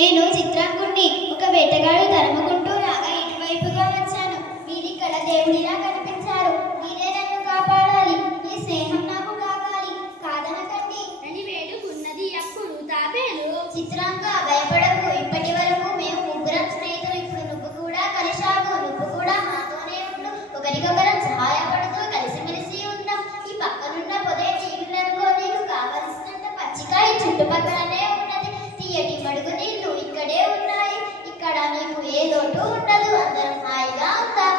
నేను చిత్రాంకుణ్ణి. ఒక వేటగాడు తరుముకుంటూ రాగా ఇటువైపుగా వచ్చాను. మీరిక్కడ దేవుడిలా కనిపించారు. మీరే నన్ను కాపాడాలి. మీ స్నేహం నాకు కావాలి. కాదనకండి అని వేడుకున్నది. అప్పుడు తాబేలు, చిత్రాంక భయపడకు. ఇప్పటి వరకు మేము ముగ్గురం స్నేహితులు. ఇప్పుడు నువ్వు కూడా కలిశావు. నువ్వు కూడా మాతోనే ఉండు. ఒకరికొకరం సహాయపడుతూ కలిసిమెలిసి ఉందాం. ఈ పక్కనున్న పొదే జీవులనుకో. నీకు కావలసినంత పచ్చిక ఈ చుట్టుపక్కలనే ఉన్నది. తీయటి మడుగు నీళ్లు ఇక్కడే ఉన్నాయి. ఇక్కడ నీకు ఏ లోటు ఉండదు. అందరం హాయిగా ఉందాం.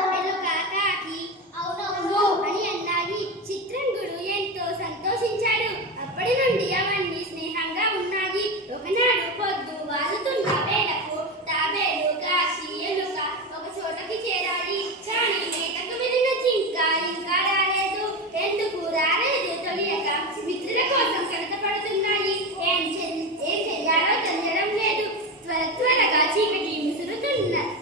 కాకి అవునవును అని అన్నాయి. చిత్రంగుడు ఎంతో సంతోషించాడు. అప్పటి నుండి అవన్నీ స్నేహంగా ఉన్నాయి. ఒకనాడు పొద్దు వాలుతున్న వేళకు తాబేలు, కాకి, ఎలుక ఒక చోటకి చేరాయి. కానీ వేటకు వెళ్ళిన జింక ఇంకా రాలేదు. ఎందుకు రాలేదు తెలియక మిత్రుల కోసం కలతపడుతున్నాయి. ఏం చెయ్యాలో తెలియడం లేదు. త్వరగా చీకటి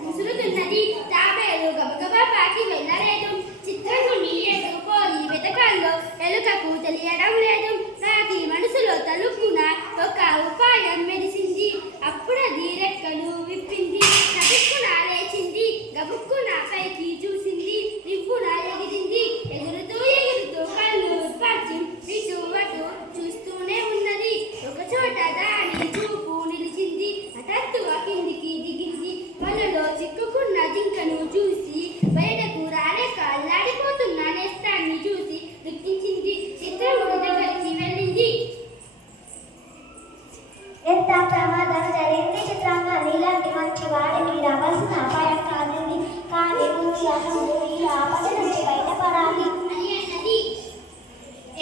ముసురుతున్నది. తాబేలు గబగబా పాకి వెళ్ళలేదు. చిత్రంగుని ఎదుర్కోయి వెతకాల్లో ఎలుకకు తెలియడం లేదు. కాకి మనసులో తలుపున ఒక ఉపాయం మెరిసింది. అప్పుడది రెక్కలు విప్పింది. గబుక్కున లేచింది. గబుక్కున పైకి చూసింది. రివ్వున ఎగిరింది. ఎగురుతూ కళ్ళు పచ్చి ఇటు అటు చూస్తూనే ఉన్నది. ఒకచోట దాని చూపు నిలిచింది. హఠాత్తుగా కిందికి దిగింది. వలలో చిక్కుకున్న జింకను చూసి బయటకు రాలేక అల్లాడిపోతున్న నేస్తాన్ని చూసి దుఃఖించింది. చిత్రముడు దగ్గరికి వెళ్ళింది. ఎంత ప్రమాదం జరిగింది చిత్రాంగ. నీలాంటి మంచి వాడికి రావాల్సిన అపాయం కాదండి. కానీ ఈ ఆపద నుంచి బయటపడాలి అని అన్నది.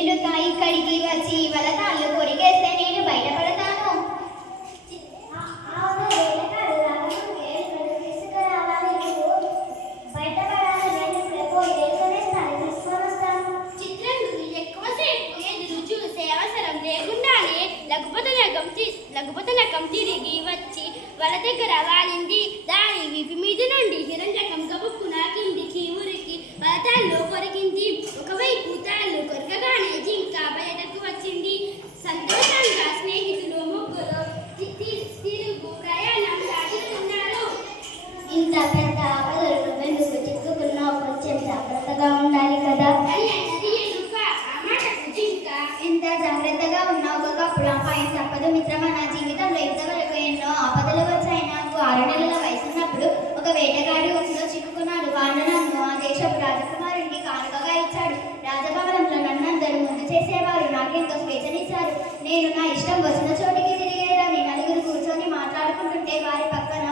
ఎలుక ఇక్కడికి వచ్చి వలతాళ్ళు కొరికేస్తే నేను బయటపడతాను. అవును, వేటగాడు రాగముందే ఎలుకను తీసుకురావాలి. నువ్వు బయటపడాలి. నేను ఇప్పుడు పోయి ఎలుకనేస్తాను, తీసుకొని వస్తాను. చిత్రంగుడు ఎక్కువసేపు ఎదురు చూసే అవసరం లేకుండానే లఘుపతనకం తిరిగి వచ్చి వల దగ్గర వాలింది. దాని వీపు మీద నుండి హిరణ్యకం గబుక్కున కిందికి ఉరికి వలతాళ్ళు కొరికింది. ఒకవైపు తాళ్ళు కొరకగానే జింక బయటకు వచ్చింది. సంతోషంగా స్నేహితులు ముగ్గురు తిరుగు ప్రయాణం సాగిస్తున్నారు. ఇంత పెద్ద ఆపదలు నువ్వెందుకు చిక్కుకున్నావు? కొంచెం జాగ్రత్తగా ఉండాలి కదా అని అన్నది ఎలుక. ఆ మాటకు జింక, ఎంత జాగ్రత్తగా ఉన్నావు. ఒకప్పుడు అపాయం తప్పదు మిత్రమా. నా జీవితంలో ఇంతవరకు ఎన్నో ఆపదలు వచ్చాయి. నాకు 6 నెలల వయసున్నప్పుడు ఒక వేటగాడి ఊరిలో చిక్కుకున్నాడు. వాడు నన్ను ఆ దేశపు రాజకుమారునికి కానుకగా ఇచ్చాడు. రాజభవనంలో నన్నందరూ ముందు చేసేవారు. నాకెంతో స్వేచ్ఛనిచ్చారు. నేను నా ఇష్టం వచ్చిన చోటికి తిరిగేదాన్ని. నలుగురు కూర్చొని మాట్లాడుకుంటుంటే వారి పక్కన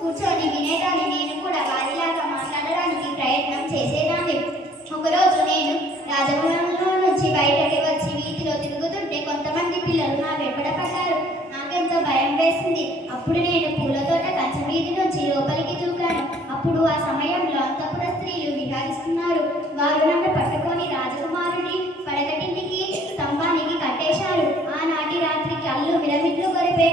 కూర్చొని వినేదాన్ని. నేను కూడా వారిలాగా మాట్లాడడానికి ప్రయత్నం చేసేదాన్ని. ఒకరోజు నేను రాజభవనంలో నుంచి బయటకి వచ్చి వీధిలో తిరుగుతుంటే కొంతమంది పిల్లలు నా వెంబడ పడ్డారు. నాకెంతో భయం వేసింది. అప్పుడు నేను పూలతోట కంచె వీధి నుంచి లోపలికి దూకాను. అప్పుడు ఆ సమయంలో అంతఃపుర స్త్రీలు విహారిస్తున్నారు. వారు నన్ను పట్టుకొని రాజకుమారుని పడకటింటికి స్తంభానికి కట్టేశారు. ఆనాటి రాత్రికి అల్లు మిరమిట్లు కొరిపే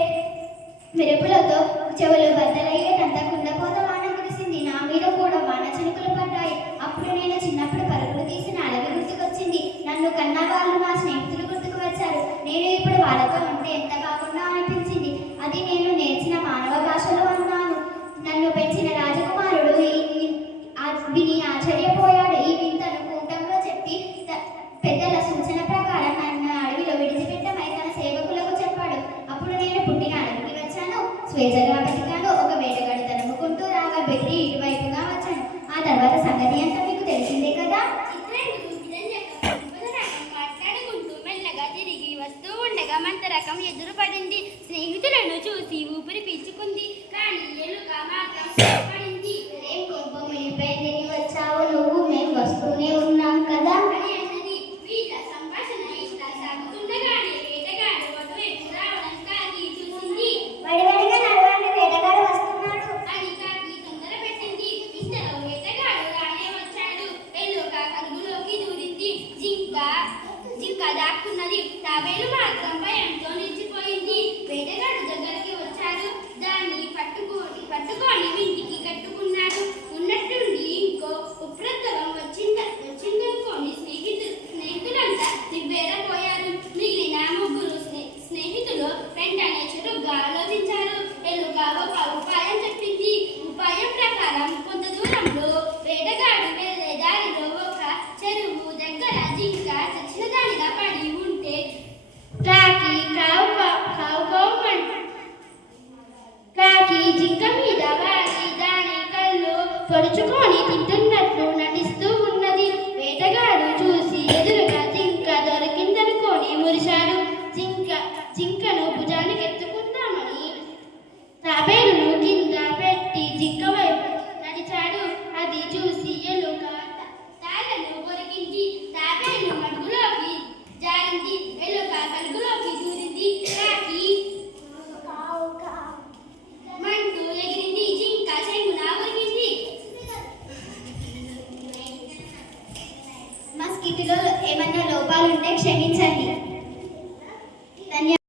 మెరుపులతో చెవులు బద్దలయ్యేటంత కుండపోత వాన కురిసింది. నా మీద కూడా వాన చినుకులు పడ్డాయి. అప్పుడు నేను చిన్నప్పుడు పరుగులు తీసిన అడవి గుర్తుకొచ్చింది. నన్ను కన్న వాళ్ళు నా స్నేహితులు గుర్తుకు వచ్చారు. నేను ఇప్పుడు వాళ్ళతో ఉంటే ఎంత బాగుండా అనిపించింది. అది నేను నేర్చిన మానవ భాషలో అన్నాను. నన్ను పెంచిన రాజకుమారుడు విని ఆశ్చర్యపోయాడు. ఈ వింతను కూటంలో చెప్పి పెద్దల సూచన ప్రకారం నన్ను అడవిలో విడిచిపెట్టమై తన సేవకులకు చెప్పాడు. అప్పుడు నేను పుట్టిన అడవికి వచ్చాను. స్వేచ్ఛగా బతికాను. ఒక వేటగాడు తరుముకుంటూ రాగా బెదిరి ఇటువైపుగా వచ్చాను. ఆ తర్వాత సంగతి అంతా మీకు తెలిసిందే కదా. చిత్రంగుడు హిరణ్యకం మాట్లాడుకుంటూ మెల్లగా తిరిగి వస్తూ ఉండగా మంతరకం ఎదురుపడింది. స్నేహితులను చూసి ఊపిరి పీల్చుకుంది. కానీ ఎలుక మాత్రం పడింది. ఏం కోపం వెళ్ళిపోయింది వచ్చావు నువ్వు? మేము వస్తూనే ఉన్నాం కదా అని అన్నది. వీళ్ళ సంభాషణ ఇట్లా సాగుతుండగానే వేటగాడు అటువైపు రావడం కాకి చూసింది. వడివడిగా నడవండి, వేటగాడు వస్తున్నాడు అని కాకి తొందర పెట్టింది. ఇంతలో వేటగాడు రానే వచ్చాడు. ఎలుక కలుగులోకి దూరింది. జింక దాక్కున్నది. తాబేలు మాత్రం భయంతో నిలిచిపోయింది. వేటగాడు దగ్గరికి వచ్చాడు. దాన్ని పట్టుకొని ఇంటికి జింకను భుజానికి ఎత్తుకుందామని తాబేలును కింద పెట్టి జింక వైపు నడిచాడు. అది చూసి ఎలుక తాళ్ళను కొరికింది. తాబేలు మడుగులోకి జారింది. ఎలుక కలుగులోకి దూరింది. కాకి మంటూ ఎగిరింది. జింక చెంగున కొరికింది. మా స్కిట్లో ఏమన్నా లోపాలుంటే క్షమించండి.